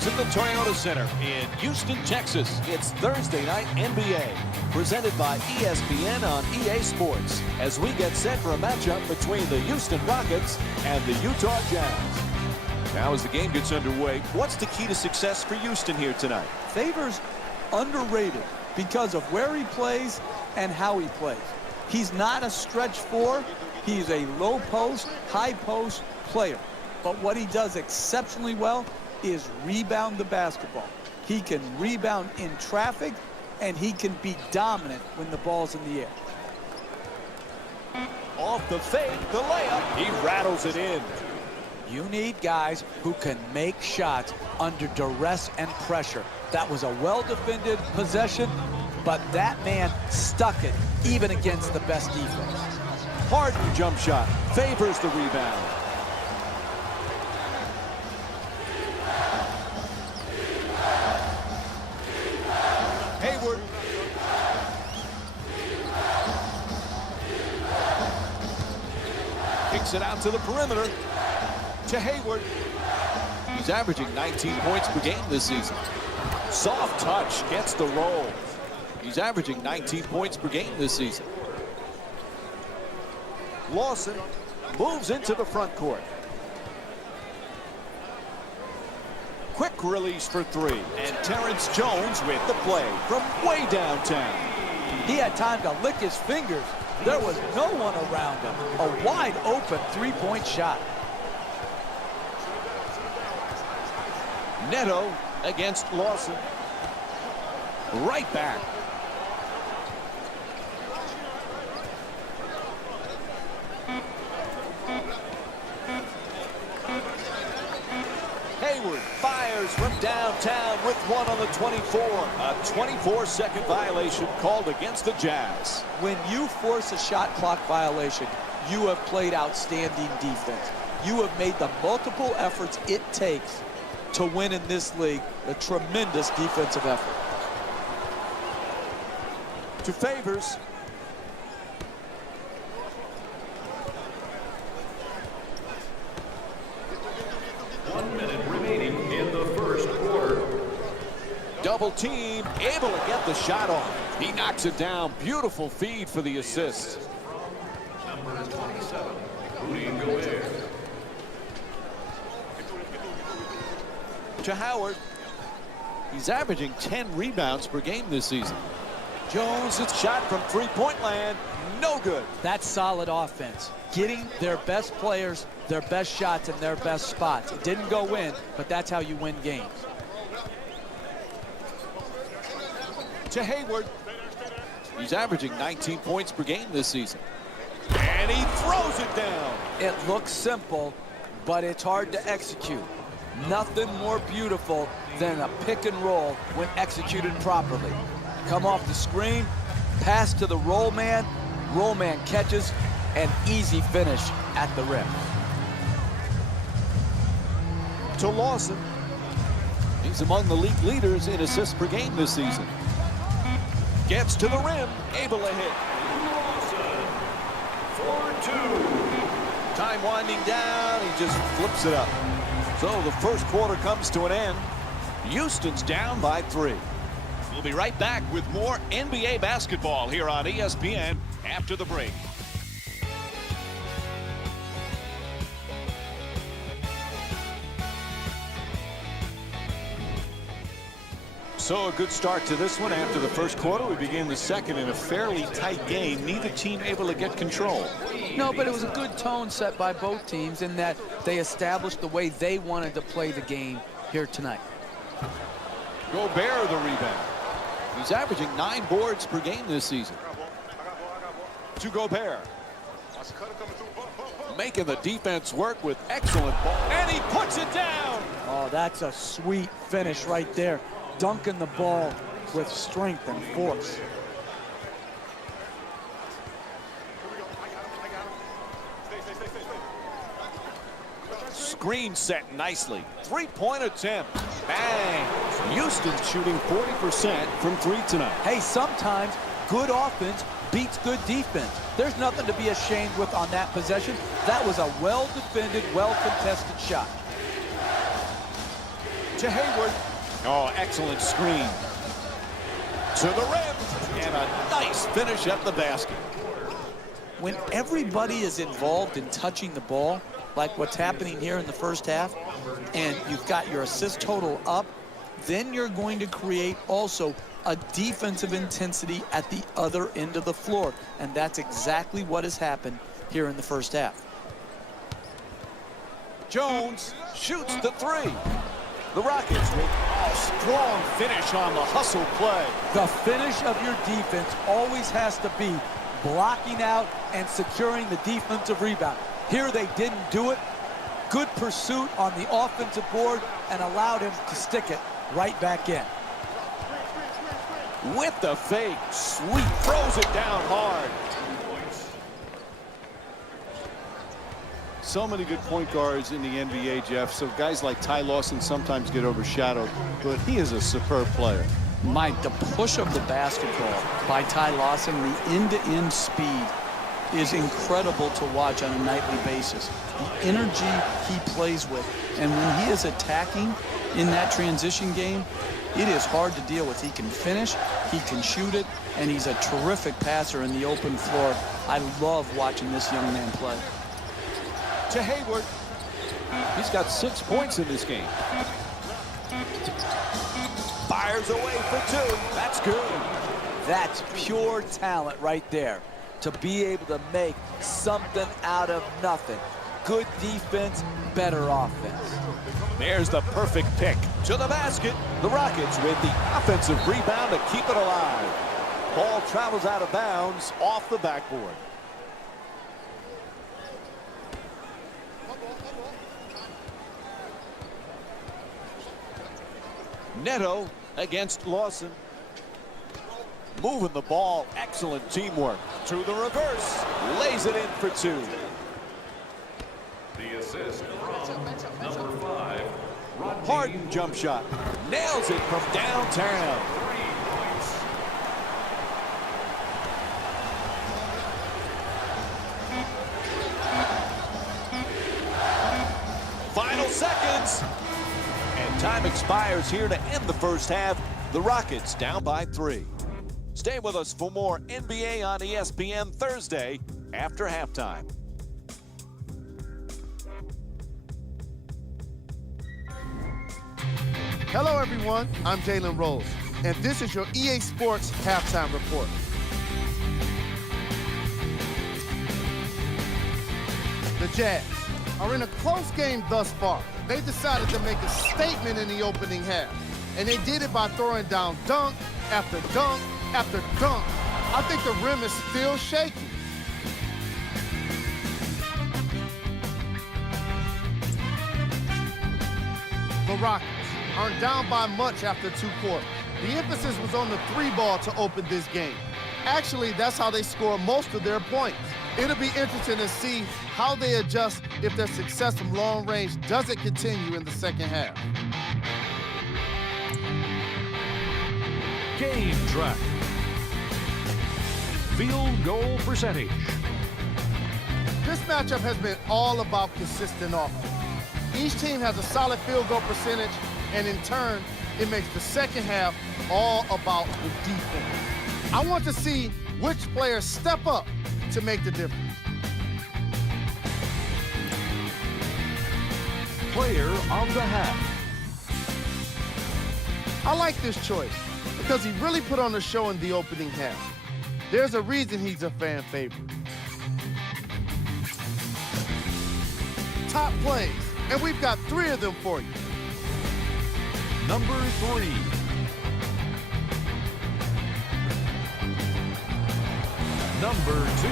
games at the Toyota Center in Houston, Texas. It's Thursday night NBA, presented by ESPN on EA Sports, as we get set for a matchup between the Houston Rockets and the Utah Jazz. Now as the game gets underway, what's the key to success for Houston here tonight? Favors underrated because of where he plays and how he plays. He's not a stretch four. He's a low post, high post player. But what he does exceptionally well is rebound the basketball. He can rebound in traffic, and he can be dominant when the ball's in the air. Off the fake, the layup. He rattles it in. You need guys who can make shots under duress and pressure. That was a well-defended possession, but that man stuck it even against the best defense. Harden jump shot favors the rebound. Hayward. Kicks it out to the perimeter. To Hayward. He's averaging 19 points per game this season. Soft touch gets the roll. He's averaging 19 points per game this season. Lawson moves into the front court. Quick release for three. And Terrence Jones with the play from way downtown. He had time to lick his fingers. There was no one around him. A wide open three-point shot. Neto against Lawson. Right back. Hayward fires from downtown with one on the 24. A 24-second violation called against the Jazz. When you force a shot clock violation, you have played outstanding defense. You have made the multiple efforts it takes to win in this league, a tremendous defensive effort. To Favors. Double team, able to get the shot off. He knocks it down. Beautiful feed for the assist. Number 27, Rudy Gobert. To Howard. He's averaging 10 rebounds per game this season. Jones, it's shot from three-point land. No good. That's solid offense. Getting their best players, their best shots, in their best spots. It didn't go in, but that's how you win games. To Hayward. He's averaging 19 points per game this season. And he throws it down. It looks simple, but it's hard to execute. Nothing more beautiful than a pick and roll when executed properly. Come off the screen, pass to the roll man catches, and easy finish at the rim. To Lawson. He's among the league leaders in assists per game this season. Gets to the rim, able to hit. 4-2. Time winding down, he just flips it up. So the first quarter comes to an end. Houston's down by 3. We'll be right back with more NBA basketball here on ESPN after the break. So a good start to this one. After the first quarter, we begin the second in a fairly tight game. Neither team able to get control. No, but it was a good tone set by both teams in that they established the way they wanted to play the game here tonight. Gobert the rebound. He's averaging 9 boards per game this season. To Gobert. Making the defense work with excellent ball. And he puts it down. Oh, that's a sweet finish right there. Dunking the ball with strength and force. Screen set nicely. Three-point attempt. Bang. Houston's shooting 40% from 3 tonight. Hey, sometimes good offense beats good defense. There's nothing to be ashamed with on that possession. That was a well-defended, well-contested shot. To Hayward. Oh, excellent screen. To the rim. And a nice finish at the basket. When everybody is involved in touching the ball, like what's happening here in the first half, and you've got your assist total up, then you're going to create also a defensive intensity at the other end of the floor. And that's exactly what has happened here in the first half. Jones shoots the three. The Rockets with a strong finish on the hustle play. The finish of your defense always has to be blocking out and securing the defensive rebound. Here they didn't do it. Good pursuit on the offensive board and allowed him to stick it right back in. With the fake, Sweet throws it down hard. So many good point guards in the NBA, Jeff. So guys like Ty Lawson sometimes get overshadowed, but he is a superb player. Mike, the push of the basketball by Ty Lawson, the end-to-end speed is incredible to watch on a nightly basis. The energy he plays with, and when he is attacking in that transition game, it is hard to deal with. He can finish, he can shoot it, and he's a terrific passer in the open floor. I love watching this young man play. To Hayward. He's got 6 points in this game. Fires away for two. That's good. That's pure talent right there, to be able to make something out of nothing. Good defense, better offense. There's the perfect pick. To the basket. The Rockets with the offensive rebound to keep it alive. Ball travels out of bounds off the backboard. Neto against Lawson. Moving the ball. Excellent teamwork. To the reverse. Lays it in for two. The assist from number 5. Harden jump shot. Nails it from downtown. 3 points. Final seconds. And time expires here to end the first half. The Rockets down by 3. Stay with us for more NBA on ESPN Thursday after halftime. Hello, everyone. I'm Jalen Rose, and this is your EA Sports Halftime Report. The Jazz are in a close game thus far. They decided to make a statement in the opening half, and they did it by throwing down dunk after dunk after dunk. I think the rim is still shaky. The Rockets aren't down by much after 2 quarters. The emphasis was on the 3 ball to open this game. Actually, that's how they score most of their points. It'll be interesting to see how they adjust if their success from long range doesn't continue in the second half. Game track. Field goal percentage. This matchup has been all about consistent offense. Each team has a solid field goal percentage, and in turn, it makes the second half all about the defense. I want to see which players step up to make the difference. Player of the half. I like this choice because he really put on a show in the opening half. There's a reason he's a fan favorite. Top plays, and we've got 3 of them for you. Number 3. Number 2.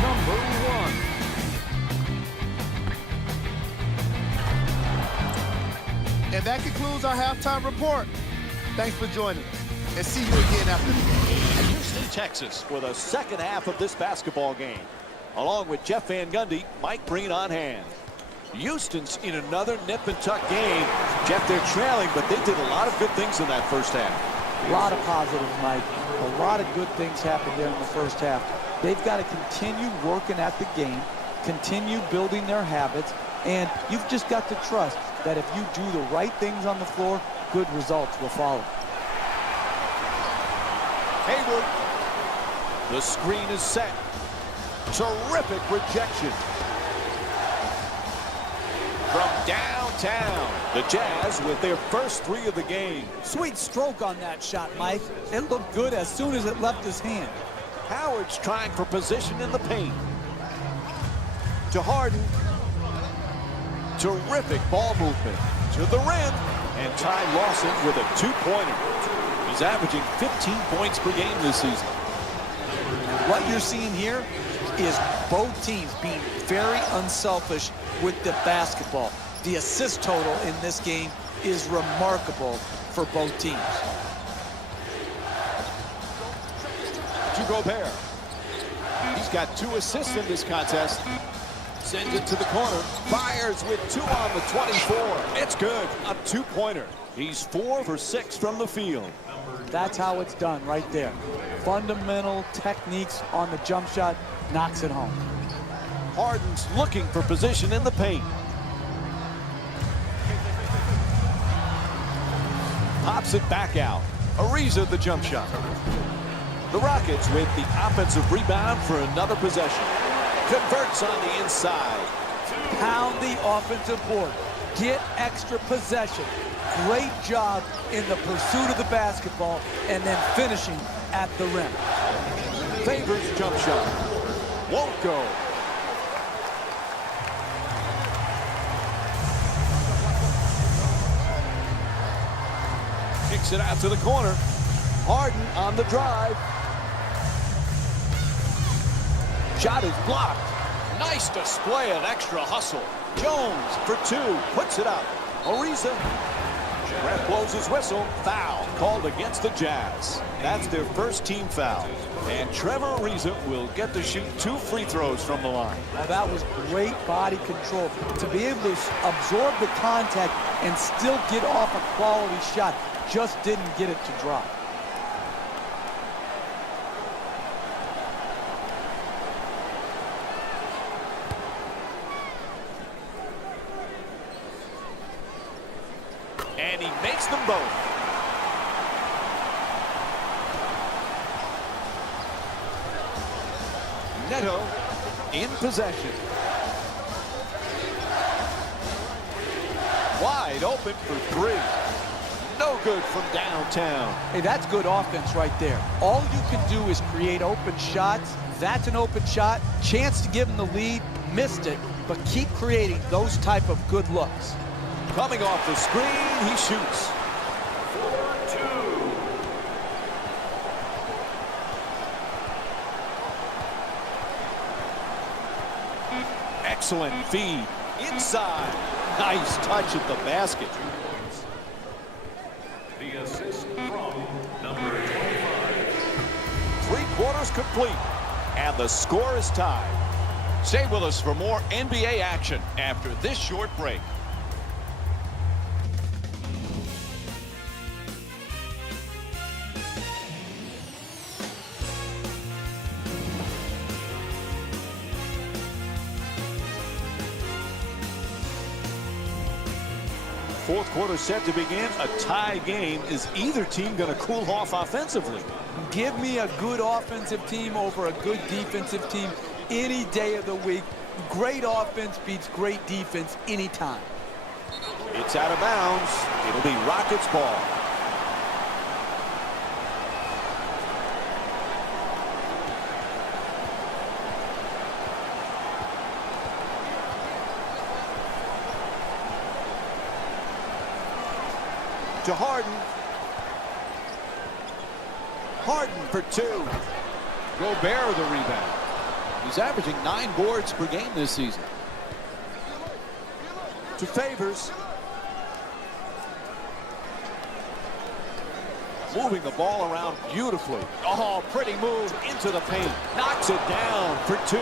Number 1. And that concludes our halftime report. Thanks for joining us, and see you again after the game. Houston, Texas for the second half of this basketball game. Along with Jeff Van Gundy, Mike Breen on hand. Houston's in another nip and tuck game. Jeff, they're trailing, but they did a lot of good things in that first half. A lot of positives, Mike. A lot of good things happened there in the first half. They've got to continue working at the game. continue building their habits, and you've just got to trust that if you do the right things on the floor, good results will follow. Hayward. The screen is set. Terrific rejection. From downtown, the Jazz with their first 3 of the game. Sweet stroke on that shot, Mike. It looked good as soon as it left his hand. Howard's trying for position in the paint. To Harden. Terrific ball movement to the rim. And Ty Lawson with a 2-pointer. He's averaging 15 points per game this season. What you're seeing here is both teams being very unselfish with the basketball. The assist total in this game is remarkable for both teams. To Gobert. He's got 2 assists in this contest. Sends it to the corner. Fires with 2 on the 24. It's good. A 2-pointer. He's 4 for 6 from the field. That's how it's done right there. Fundamental techniques on the jump shot, knocks it home. Harden's looking for position in the paint. Pops it back out. Ariza the jump shot. The Rockets with the offensive rebound for another possession. Converts on the inside. Pound the offensive board. Get extra possession. Great job in the pursuit of the basketball and then finishing at the rim. Favors jump shot. Won't go. Kicks it out to the corner. Harden on the drive. Shot is blocked. Nice display of extra hustle. Jones for 2. Puts it up. Ariza. Ref blows his whistle. Foul called against the Jazz. That's their first team foul. And Trevor Ariza will get to shoot 2 free throws from the line. Well, that was great body control. To be able to absorb the contact and still get off a quality shot. Just didn't get it to drop. And he makes them both. Neto in possession. Wide open for 3. No good from downtown. Hey, that's good offense right there. All you can do is create open shots. That's an open shot. Chance to give him the lead. Missed it, but keep creating those type of good looks. Coming off the screen, he shoots. 4-2. Excellent feed. Inside. Nice touch at the basket. The assist from number 25. 3 quarters complete. And the score is tied. Stay with us for more NBA action after this short break. Fourth quarter set to begin. A tie game. Is either team going to cool off offensively? Give me a good offensive team over a good defensive team any day of the week. Great offense beats great defense anytime. It's out of bounds. It'll be Rockets ball. To Harden. Harden for 2. Gobert with the rebound. He's averaging 9 boards per game this season. To Favors. Moving the ball around beautifully. Oh, pretty move into the paint. Knocks it down for 2.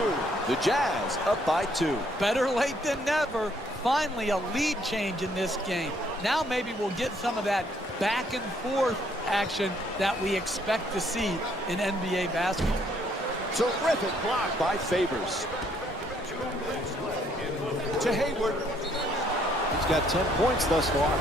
The Jazz up by 2. Better late than never. Finally, a lead change in this game. Now maybe we'll get some of that back and forth action that we expect to see in NBA basketball. Terrific block by Favors. To Hayward. He's got 10 points thus far.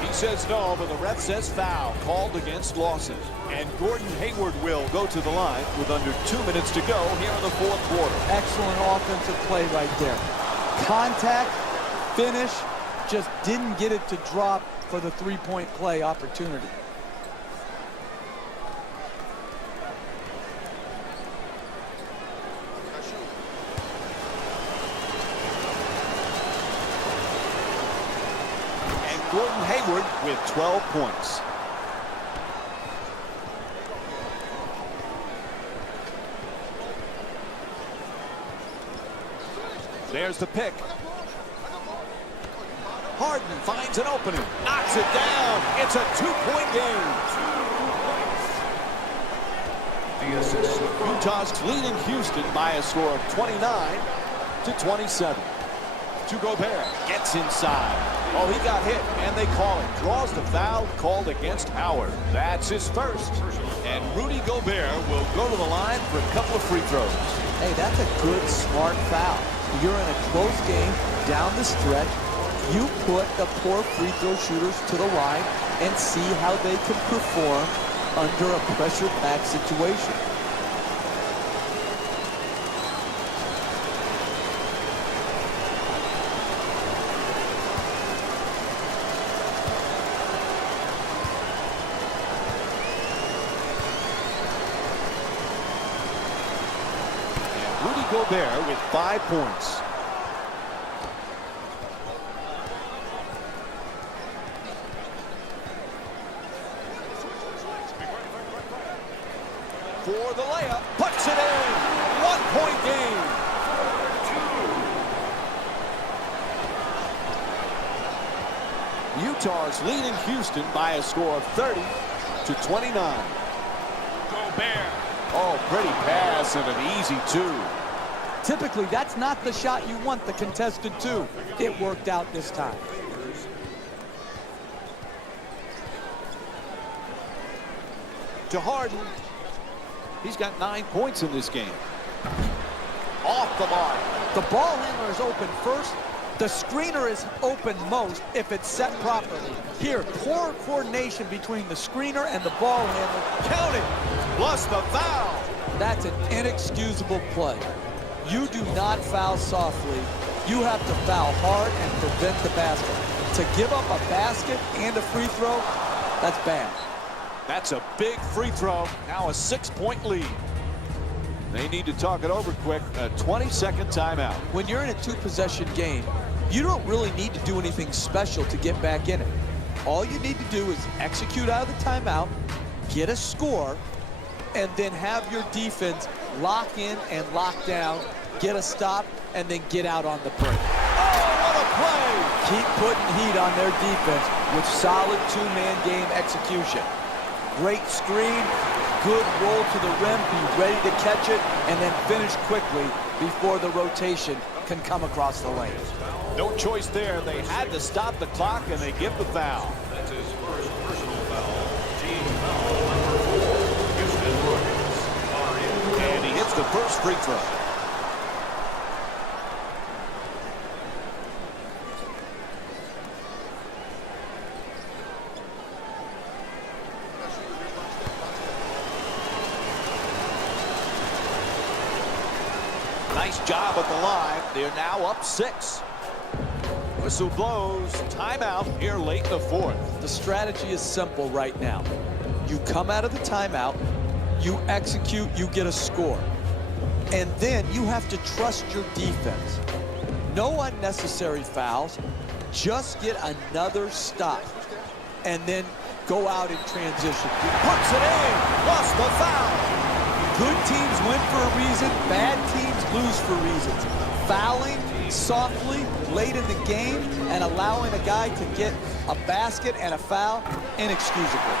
He says no, but the ref says foul called against Lawson. And Gordon Hayward will go to the line with under 2 minutes to go here in the fourth quarter. Excellent offensive play right there. Contact, finish, just didn't get it to drop for the three-point play opportunity. Gordon Hayward with 12 points. There's the pick. Harden finds an opening, knocks it down. It's a two-point game. The assist from Utah's leading Houston by a score of 29-27. To Gobert, gets inside. Oh, he got hit, and they call it. Draws the foul called against Howard. That's his first. And Rudy Gobert will go to the line for a couple of free throws. Hey, that's a good, smart foul. You're in a close game, down the stretch. You put the poor free throw shooters to the line and see how they can perform under a pressure-packed situation. Rudy Gobert with 5 points. For the layup, puts it in. 1-point game. Utah's leading Houston by a score of 30-29. Gobert. Oh, pretty pass and an easy two. Typically, that's not the shot you want, the contested two. It worked out this time. To Harden. He's got 9 points in this game. Off the mark. The ball handler is open first. The screener is open most if it's set properly. Here, poor coordination between the screener and the ball handler. Count it. Plus the foul. That's an inexcusable play. You do not foul softly. You have to foul hard and prevent the basket. To give up a basket and a free throw, that's bad. That's a big free throw. Now a 6-point lead. They need to talk it over quick. A 20-second timeout. When you're in a two-possession game, you don't really need to do anything special to get back in it. All you need to do is execute out of the timeout, get a score, and then have your defense lock in and lock down, get a stop, and then get out on the break. Oh, what a play! Keep putting heat on their defense with solid two-man game execution. Great screen, good roll to the rim, be ready to catch it, and then finish quickly before the rotation can come across the lane. No choice there. They had to stop the clock, and they give the foul. That's his first personal foul. Team foul number 4. Houston Rockets are in. And he hits the first free throw. Nice job at the line. They're now up 6. Whistle blows. Timeout here late in the fourth. The strategy is simple right now. You come out of the timeout, you execute, you get a score. And then you have to trust your defense. No unnecessary fouls. Just get another stop. And then go out in transition. Puts it in. Plus the foul. Good teams win for a reason. Bad teams lose for reasons. Fouling softly late in the game and allowing a guy to get a basket and a foul, inexcusable.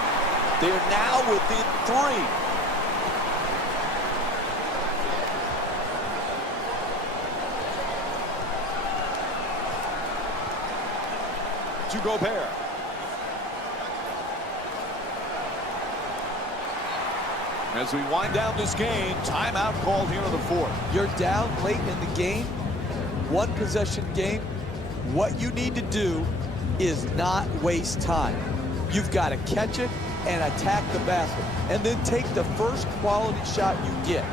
They're now within 3. To Gobert. As we wind down this game, timeout called here in the fourth. You're down late in the game. one possession game, what you need to do is not waste time. You've got to catch it and attack the basket, and then take the first quality shot you get.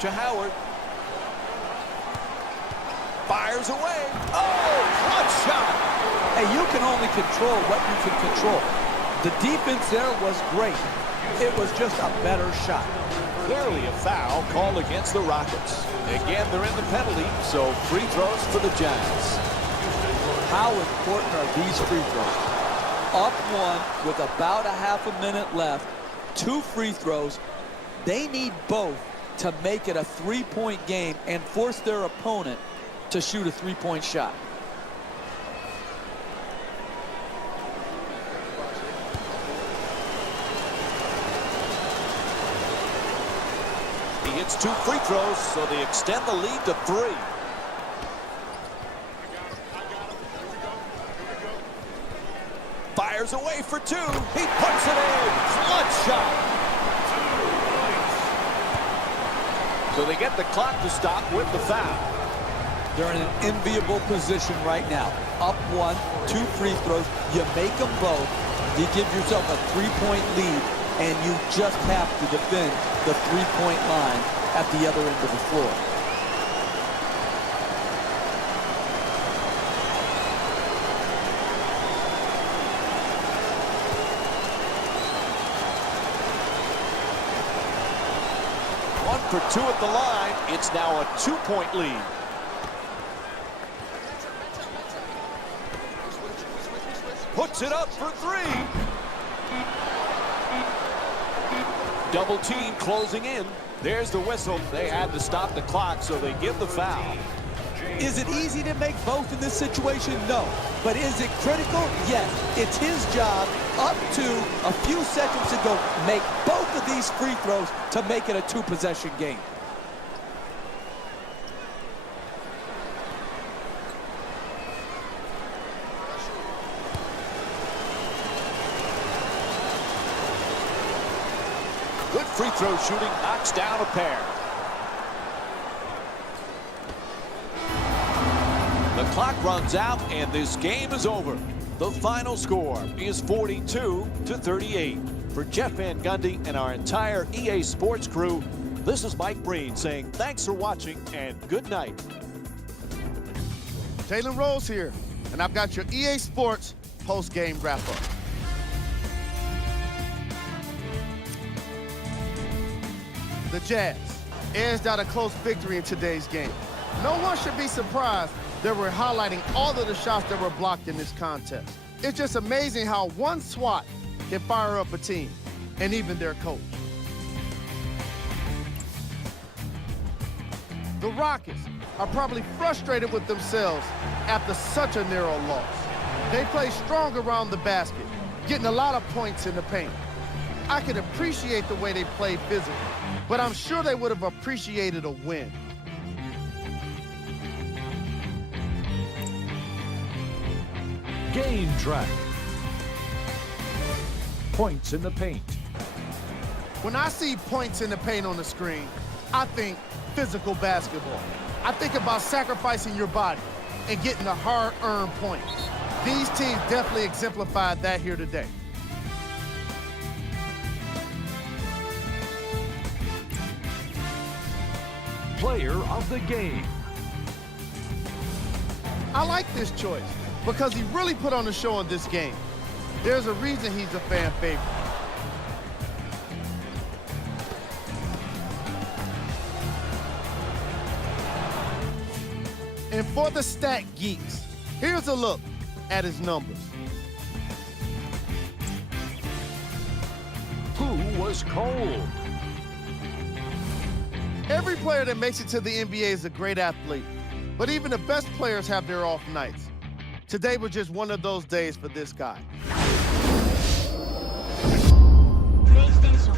To Howard. Fires away. Oh, clutch shot. Hey, you can only control what you can control. The defense there was great. It was just a better shot. Clearly a foul called against the Rockets. Again, they're in the penalty, so free throws for the Giants. How important are these free throws? Up one with about a half a minute left, 2 free throws. They need both to make it a 3-point game and force their opponent to shoot a 3-point shot. He hits 2 free throws, so they extend the lead to 3. Fires away for 2. He puts it in. Clutch shot. So they get the clock to stop with the foul. They're in an enviable position right now. Up one, 2 free throws. You make them both. You give yourself a 3-point lead, and you just have to defend the 3-point line at the other end of the floor. One for 2 at the line. It's now a 2-point lead. Puts it up for 3. Double team closing in. There's the whistle. They had to stop the clock, so they give the foul. Is it easy to make both in this situation? No. But is it critical? Yes. It's his job up to a few seconds ago. Make both of these free throws to make it a 2-possession game. Good free throw shooting, knocks down a pair. The clock runs out and this game is over. The final score is 42-38. For Jeff Van Gundy and our entire EA Sports crew, this is Mike Breen saying thanks for watching and good night. Jalen Rose here, and I've got your EA Sports post-game wrap-up. The Jazz edged out a close victory in today's game. No one should be surprised that we're highlighting all of the shots that were blocked in this contest. It's just amazing how one swat can fire up a team, and even their coach. The Rockets are probably frustrated with themselves after such a narrow loss. They play strong around the basket, getting a lot of points in the paint. I can appreciate the way they played physically, but I'm sure they would have appreciated a win. Game track. Points in the paint. When I see points in the paint on the screen, I think physical basketball. I think about sacrificing your body and getting the hard-earned points. These teams definitely exemplified that here today. Player of the game. I like this choice because he really put on a show in this game. There's a reason he's a fan favorite. And for the stat geeks, here's a look at his numbers. Who was cold? Every player that makes it to the NBA is a great athlete, but even the best players have their off nights. Today was just one of those days for this guy. PlayStation